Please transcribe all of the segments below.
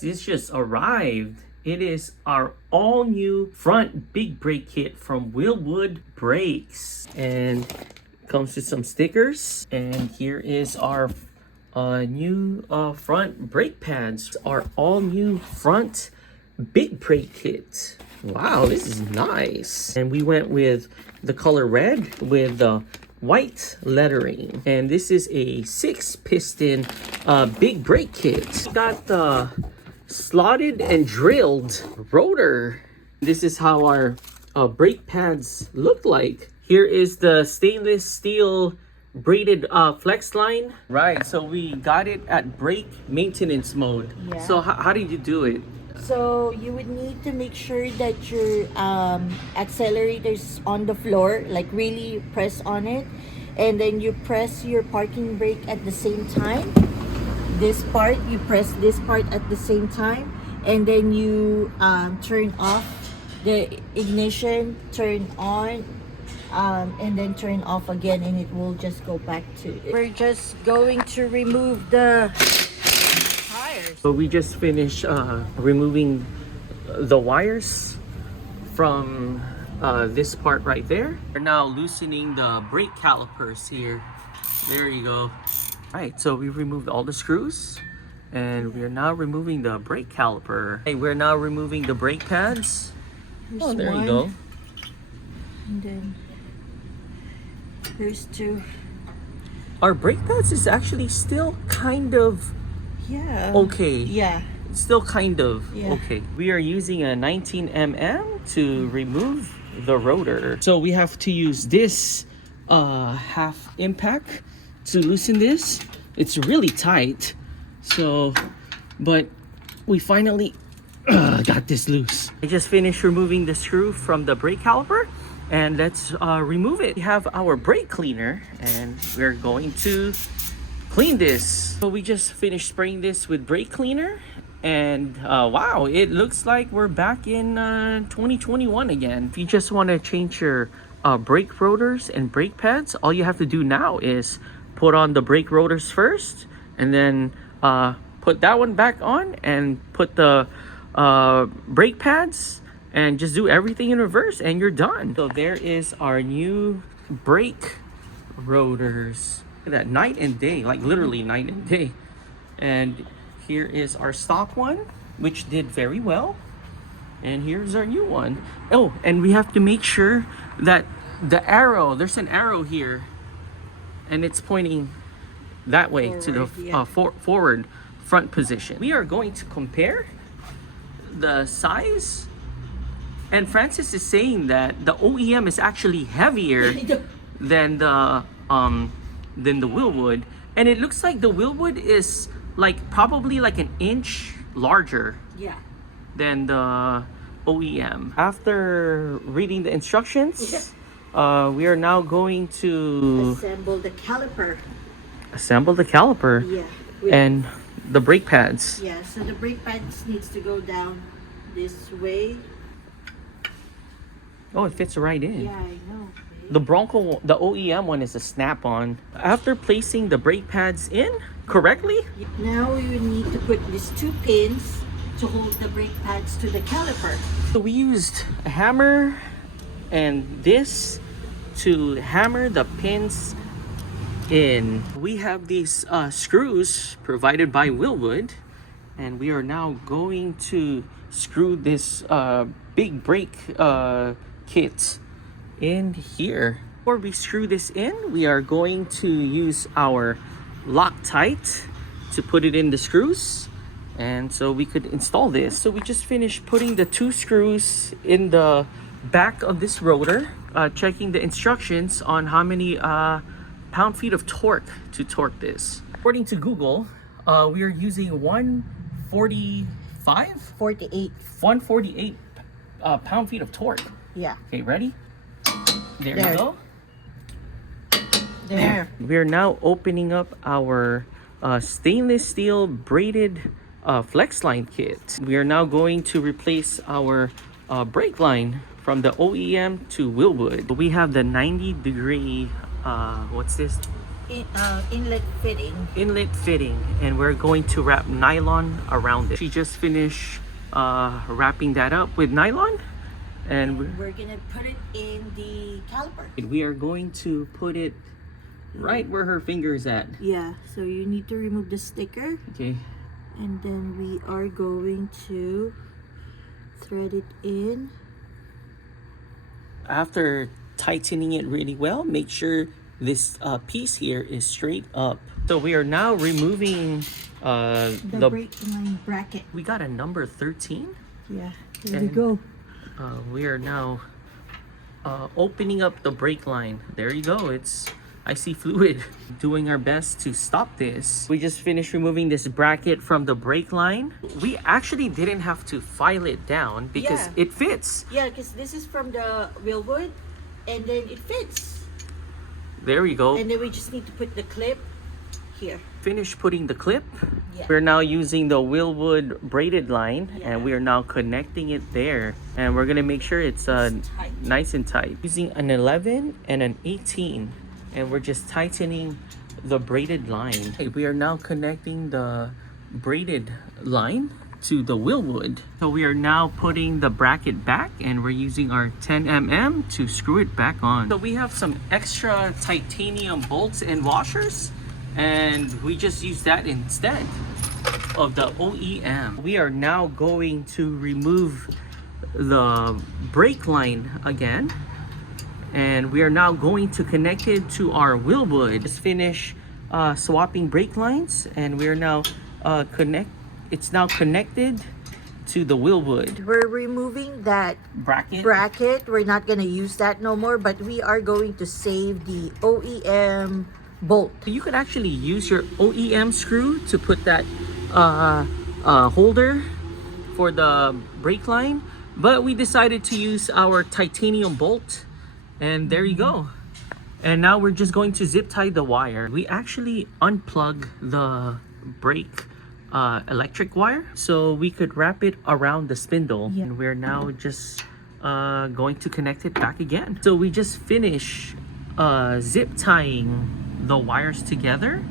This just arrived. It is our all new front big brake kit from Wilwood Brakes, and comes with some stickers. And here is our new front brake pads, our all new front big brake kit. Wow, this is nice. And we went with the color red with the white lettering, and this is a 6-piston big brake kit. Got the slotted and drilled rotor. This is how our brake pads look like. Here is the stainless steel braided flex line. Right, so we got it at brake maintenance mode. Yeah. So how did you do it? So you would need to make sure that your accelerator's on the floor, like really press on it, and then you press your parking brake at the same time. This part, you press this part at the same time, and then you turn off the ignition, turn on, and then turn off again, and it will just go back to it. We're just going to remove the tires. So we just finished removing the wires from this part right there. We're now loosening the brake calipers here. There you go. Alright, so we removed all the screws, and we are now removing the brake caliper. Hey, we're now removing the brake pads. Here's There one, you go. and then here's two. Our brake pads is actually still kind of Yeah. okay. Yeah. Still kind of Yeah. okay. We are using a 19 mm to remove the rotor. So we have to use this half impact to loosen this. It's really tight. So, but we finally got this loose. I just finished removing the screw from the brake caliper, and let's remove it. We have our brake cleaner, and we're going to clean this. So we just finished spraying this with brake cleaner, and wow, it looks like we're back in 2021 again. If you just want to change your brake rotors and brake pads, all you have to do now is put on the brake rotors first, and then put that one back on, and put the brake pads, and just do everything in reverse, and you're done. So there is our new brake rotors. Look at that, night and day, like literally night and day. And here is our stock one, which did very well. And here's our new one. Oh, and we have to make sure that the arrow, there's an arrow here, and it's pointing that way forward, to the yeah. Forward front position. We are going to compare the size, and Francis is saying that the OEM is actually heavier than the Wilwood, and it looks like the Wilwood is like probably like an inch larger, Yeah. than the OEM. After reading the instructions, we are now going to Assemble the caliper. assemble the caliper Yeah. and the brake pads. Yeah, so the brake pads needs to go down this way. Oh, it fits right in. Yeah, I know. The Bronco, the OEM one is a snap-on. After placing the brake pads in correctly, Now we will need to put these 2 pins to hold the brake pads to the caliper. so we used a hammer and this to hammer the pins in. We have these screws provided by Wilwood, and we are now going to screw this big brake kit in here. Before we screw this in, we are going to use our Loctite to put it in the screws, and so we could install this. So we just finished putting the 2 screws in the back of this rotor, checking the instructions on how many pound-feet of torque to torque this. According to Google, we are using 148 pound-feet of torque. Yeah. Okay, ready? There There. you go. There. We are now opening up our stainless steel braided flex line kit. We are now going to replace our brake line from the OEM to Wilwood. We have the 90-degree, what's this? inlet fitting. Inlet fitting, and we're going to wrap nylon around it. She just finished wrapping that up with nylon, and We're gonna put it in the caliper. we are going to put it right where her finger's at. Yeah, so you need to remove the sticker, Okay. and then we are going to thread it in. After tightening it really well, make sure this piece here is straight up. So we are now removing The brake line bracket. we got a number 13. Yeah, there And we go. We are now opening up the brake line. There you go. I see fluid. Doing our best to stop this. We just finished removing this bracket from the brake line. We actually didn't have to file it down because Yeah. it fits. Yeah, because this is from the Wilwood, and then it fits. There we go. And then we just need to put the clip here. Finish putting the clip. Yeah. We're now using the Wilwood braided line, Yeah. and we are now connecting it there. And we're gonna make sure it's tight. nice and tight. Using an 11 and an 18, and we're just tightening the braided line. Okay, we are now connecting the braided line to the Wilwood. So we are now putting the bracket back, and we're using our 10 mm to screw it back on. So we have some extra titanium bolts and washers, and we just use that instead of the OEM. We are now going to remove the brake line again, and we are now going to connect it to our Wilwood. Just finish swapping brake lines, and we are now it's now connected to the Wilwood We're removing that bracket. We're not gonna use that no more, but we are going to save the OEM bolt. You could actually use your OEM screw to put that holder for the brake line, but we decided to use our titanium bolt, and there you go. And now we're just going to zip tie the wire. We actually unplug the brake electric wire so we could wrap it around the spindle. Yeah. And we're now just going to connect it back again. So we just finished zip tying the wires together,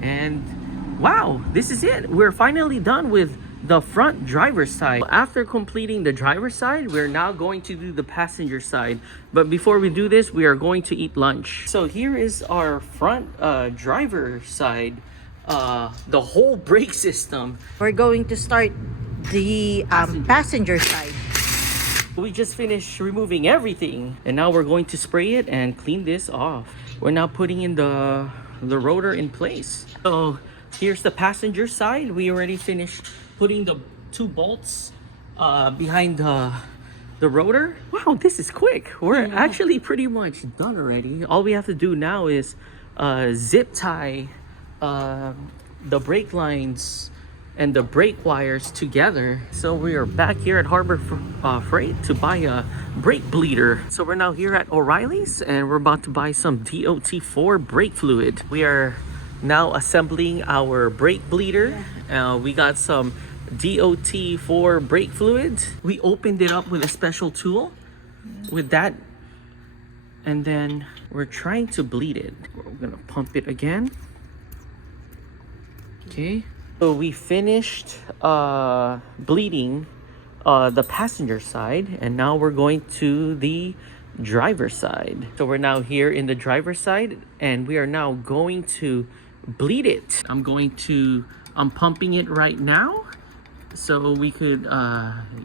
and wow, this is it. We're finally done with the front driver's side. After completing the driver's side, we're now going to do the passenger side. But before we do this, we are going to eat lunch. So here is our front driver's side, the whole brake system. We're going to start the passenger side. We just finished removing everything, and now we're going to spray it and clean this off. We're now putting in the rotor in place. So here's the passenger side. We already finished putting the 2 bolts behind the rotor. Wow, this is quick. We're actually pretty much done already. All we have to do now is zip tie the brake lines and the brake wires together. So we are back here at Harbor Freight to buy a brake bleeder. So we're now here at O'Reilly's, and we're about to buy some DOT4 brake fluid. We are now assembling our brake bleeder. We got some DOT4 brake fluid. We opened it up with a special tool with that, and then we're trying to bleed it. We're gonna pump it again. Okay. So we finished bleeding the passenger side, and now we're going to the driver's side. So we're now here in the driver's side, and we are now going to bleed it. I'm pumping it right now so we could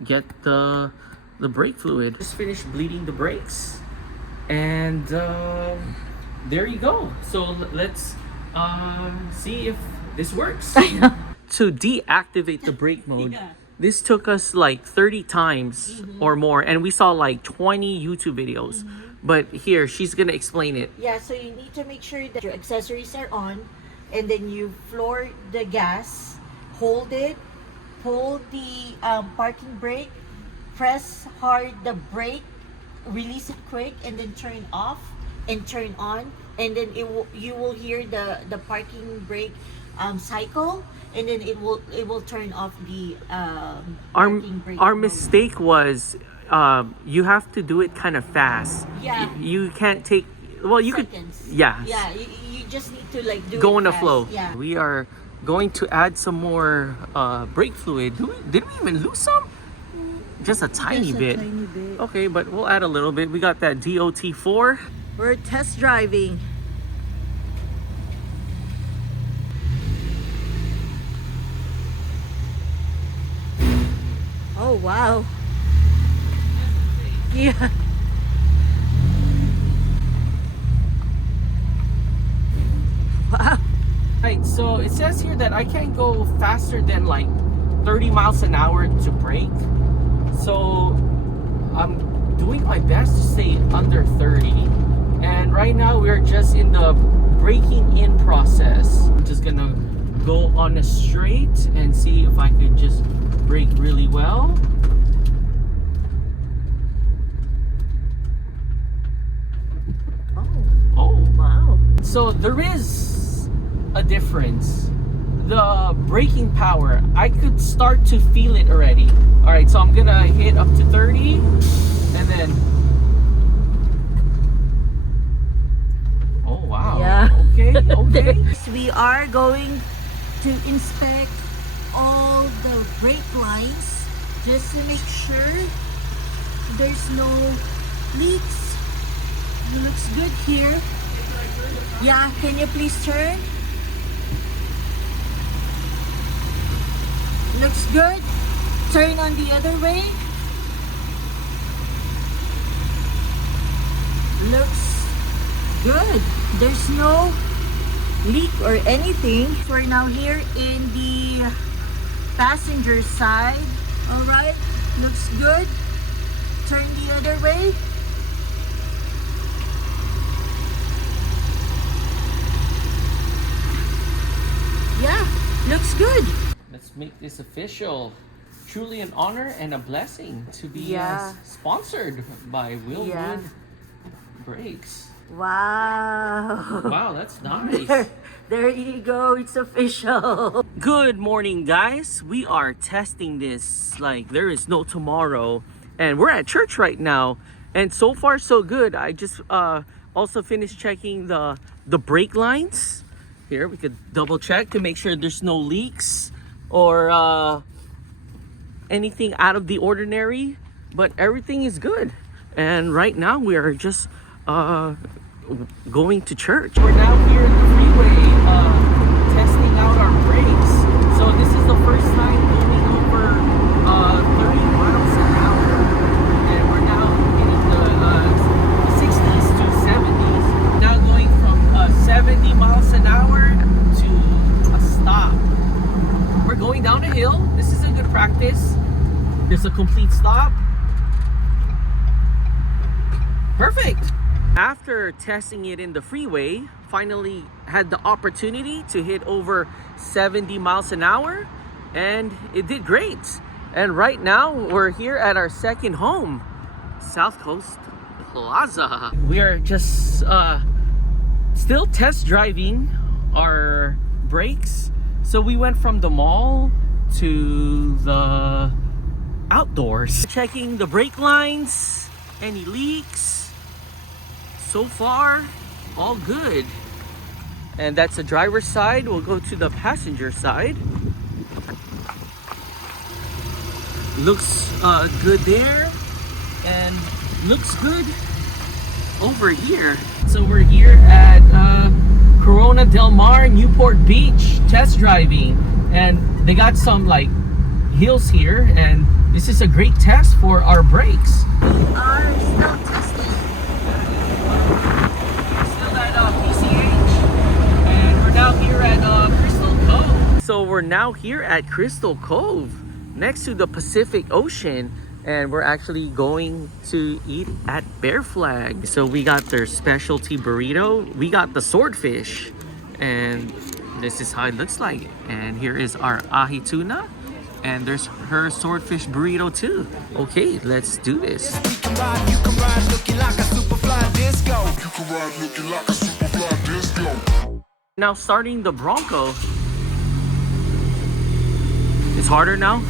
get the brake fluid. Just finished bleeding the brakes, and there you go. So let's see if this works. To deactivate the brake mode, this took us like 30 times or more, and we saw like 20 YouTube videos. But here, she's gonna explain it. Yeah, so you need to make sure that your accessories are on, and then you floor the gas, hold it, pull the parking brake, press hard the brake, release it quick, and then turn off and turn on, and then you will hear the parking brake cycle, and then it will turn off the parking brake. Our mistake was you have to do it kind of fast. Yeah. You can't take, well, you Seconds. could, yeah. Yeah, you just need to like do go it in the fast. flow. Yeah. We are going to add some more brake fluid. Did we even lose some? Just a tiny bit. Tiny bit. Okay, but we'll add a little bit. We got that DOT4. We're test driving. Oh wow. Yeah. Wow. Right, so it says here that I can't go faster than like 30 miles an hour to brake. So I'm doing my best to stay under 30. And right now we're just in the braking in process. I'm just gonna go on a straight and see if I could just brake really well. Oh, Wow. so there is a difference. The braking power, I could start to feel it already. All right, so I'm gonna hit up to 30 and then, oh wow. Yeah. Okay, okay. We are going to inspect all the brake lines just to make sure there's no leaks. It looks good here. Yeah, can you please turn? Looks good. Turn on the other way. Looks good. There's no leak or anything. We're now here in the passenger side. All right, looks good. Turn the other way. Yeah, looks good. Let's make this official. Truly an honor and a blessing to be Yeah. sponsored by Wilwood Yeah. Brakes. Wow. Wow, that's nice. There you go. It's official. Good morning, guys. We are testing this like there is no tomorrow, and we're at church right now, and so far so good. I just also finished checking the brake lines. Here we could double check to make sure there's no leaks or anything out of the ordinary, but everything is good. And right now we are just going to church. We're now here in the freeway testing out our brakes. So this is the first time going over 30 miles an hour, and we're now hitting the 60s to 70s. Now going from 70 miles an hour to a stop. We're going down a hill. This is a good practice. There's a complete stop. Perfect. After testing it in the freeway, finally had the opportunity to hit over 70 miles an hour, and it did great. And right now we're here at our second home, South Coast Plaza. We are just still test driving our brakes. So we went from the mall to the outdoors. Checking the brake lines, any leaks. So far, all good. And that's the driver's side. We'll go to the passenger side. Looks good there, and looks good over here. So we're here at Corona Del Mar, Newport Beach, test driving, and they got some like hills here, and this is a great test for our brakes. We are still testing. Still at PCH, and we're now here at Crystal Cove. So we're now here at Crystal Cove, next to the Pacific Ocean, and we're actually going to eat at Bear Flag. So we got their specialty burrito. We got the swordfish, and this is how it looks like. And here is our ahi tuna, and there's her swordfish burrito too. Okay, let's do this. You can ride looking like a super fly disco. You can ride looking like a super fly disco. Now starting the Bronco. It's harder now.